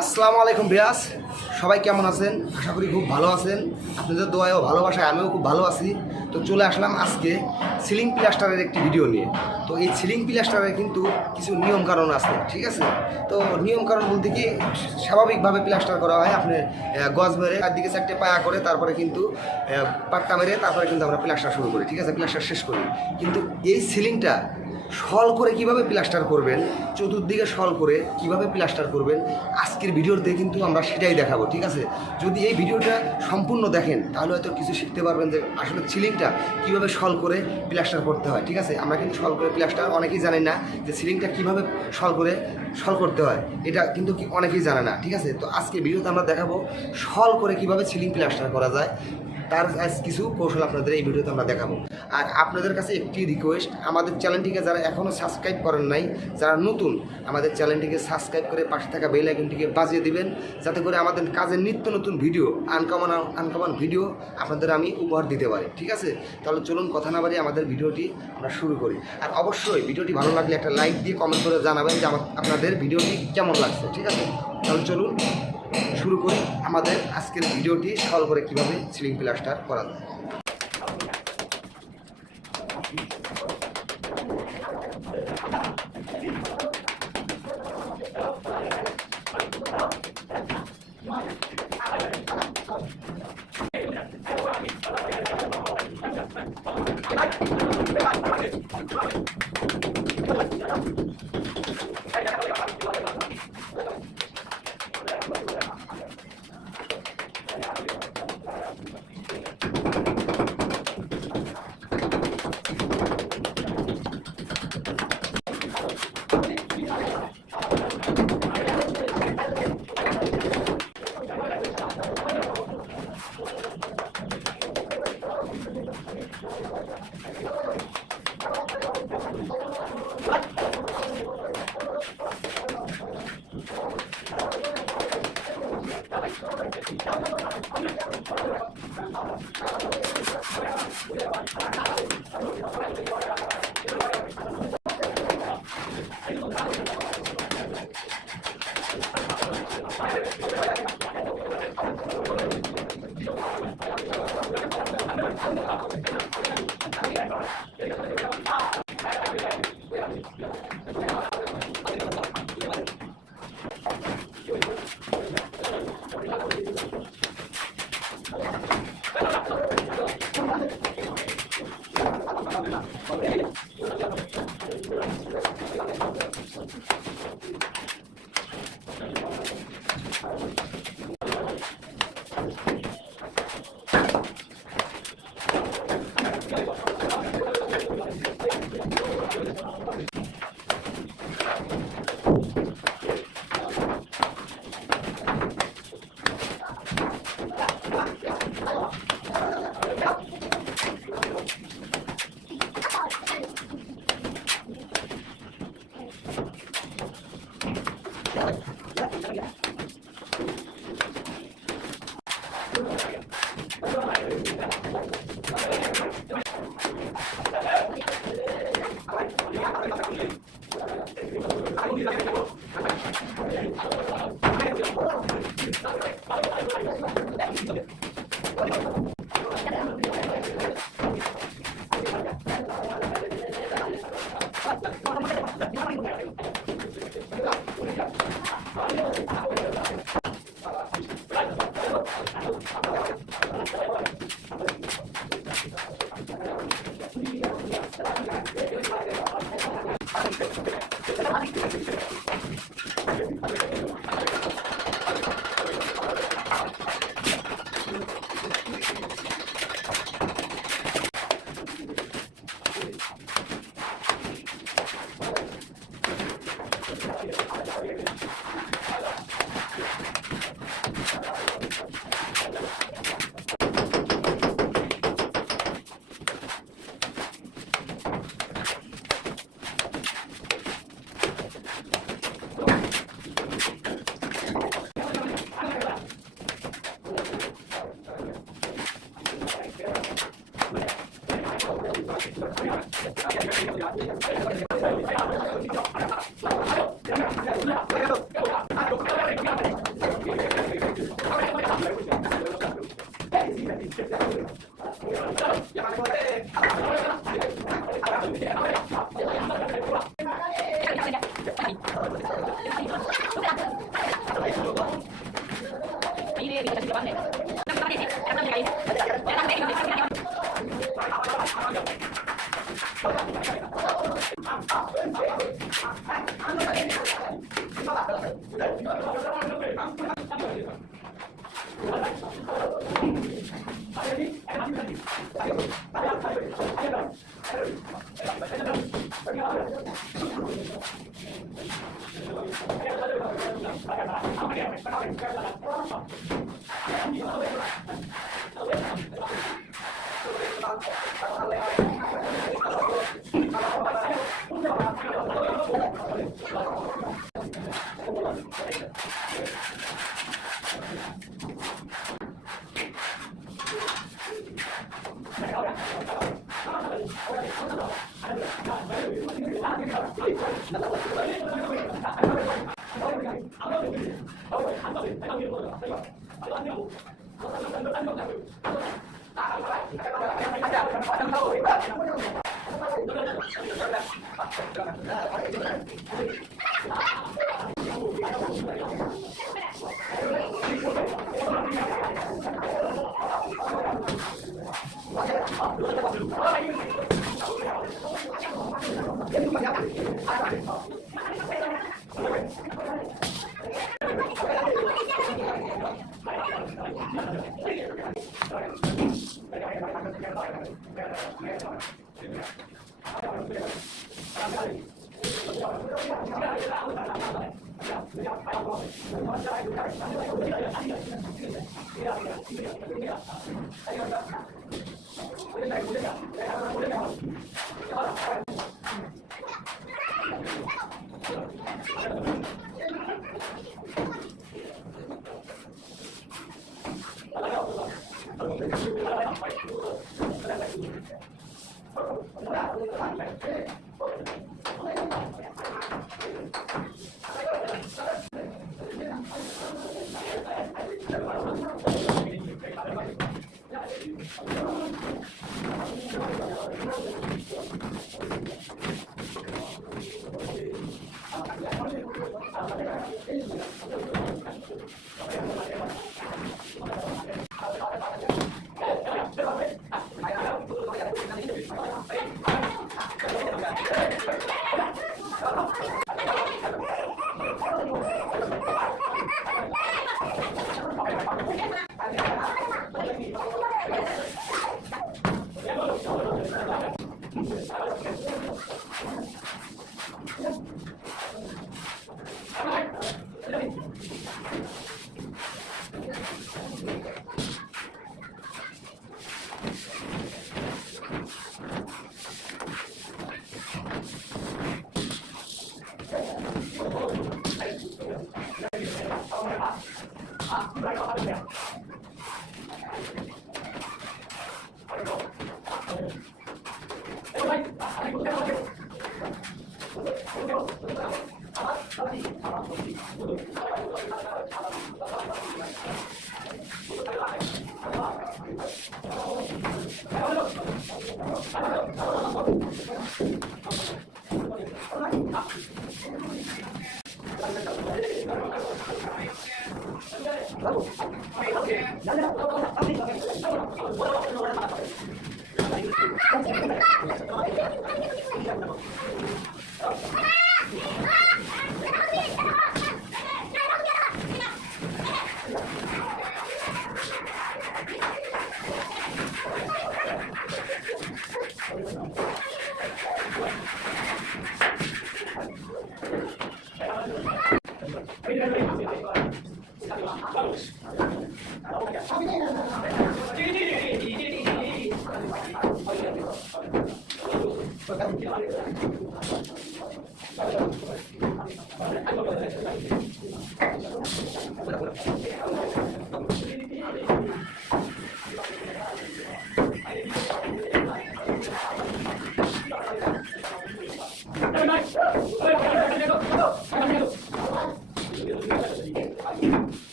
আসসালামু আলাইকুম ভিউয়ার্স, সবাই কেমন আছেন? আশা করি খুব ভালো আছেন। আপনাদের দোয়ায় ও ভালোবাসায় আমিও খুব ভালো আছি। তো চলে আসলাম আজকে সিলিং প্লাস্টারের একটি ভিডিও নিয়ে। তো এই সিলিং প্লাস্টারের কিন্তু কিছু নিয়মকানুন আছে, ঠিক আছে? তো নিয়মকানুন বলতে কি, স্বাভাবিকভাবে প্লাস্টার করা হয়, আপনি গজ মেরে একদিকে চারটে পায়া করে তারপরে কিন্তু পাট্টা মেরে তারপরে কিন্তু আমরা প্লাস্টার শুরু করি, ঠিক আছে? প্লাস্টার শেষ করি। কিন্তু এই সিলিংটা শল করে কিভাবে প্লাস্টার করবেন, চতুর্দিকে শল করে কিভাবে প্লাস্টার করবেন, আজকের ভিডিওতে কিন্তু আমরা সেটাই দেখাবো, ঠিক আছে? যদি এই ভিডিওটা সম্পূর্ণ দেখেন তাহলে হয়তো কিছু শিখতে পারবেন যে আসলে সিলিংটা কিভাবে শল করে প্লাস্টার করতে হয়, ঠিক আছে? আমরা কিন্তু শল করে প্লাস্টার অনেকেই জানেন না যে সিলিংটা কিভাবে শল করতে হয়, এটা কিন্তু অনেকেই জানে না, ঠিক আছে? তো আজকে ভিডিওতে আমরা দেখাবো শল করে কিভাবে সিলিং প্লাস্টার করা যায়, তার কিছু কৌশল আপনাদের এই ভিডিওতে আমরা দেখাবো। আর আপনাদের কাছে একটি রিকোয়েস্ট, আমাদের চ্যানেলটিকে যারা এখনও সাবস্ক্রাইব করেন নাই, যারা নতুন, আমাদের চ্যানেলটিকে সাবস্ক্রাইব করে পাশে থাকা বেল আইকনটিকে বাজিয়ে দিবেন, যাতে করে আমাদের কাজের নিত্য নতুন ভিডিও, আনকমন ভিডিও আপনাদের আমি উপহার দিতে পারি, ঠিক আছে? তাহলে চলুন কথা না বাড়িয়ে আমাদের ভিডিওটি আমরা শুরু করি। আর অবশ্যই ভিডিওটি ভালো লাগলে একটা লাইক দিয়ে কমেন্ট করে জানাবেন যে আপনাদের ভিডিওটি কেমন লাগছে, ঠিক আছে? তাহলে চলুন শুরু করি আমাদের আজকের ভিডিওটি, শল করে কিভাবে সিলিং প্লাস্টার করা যায়।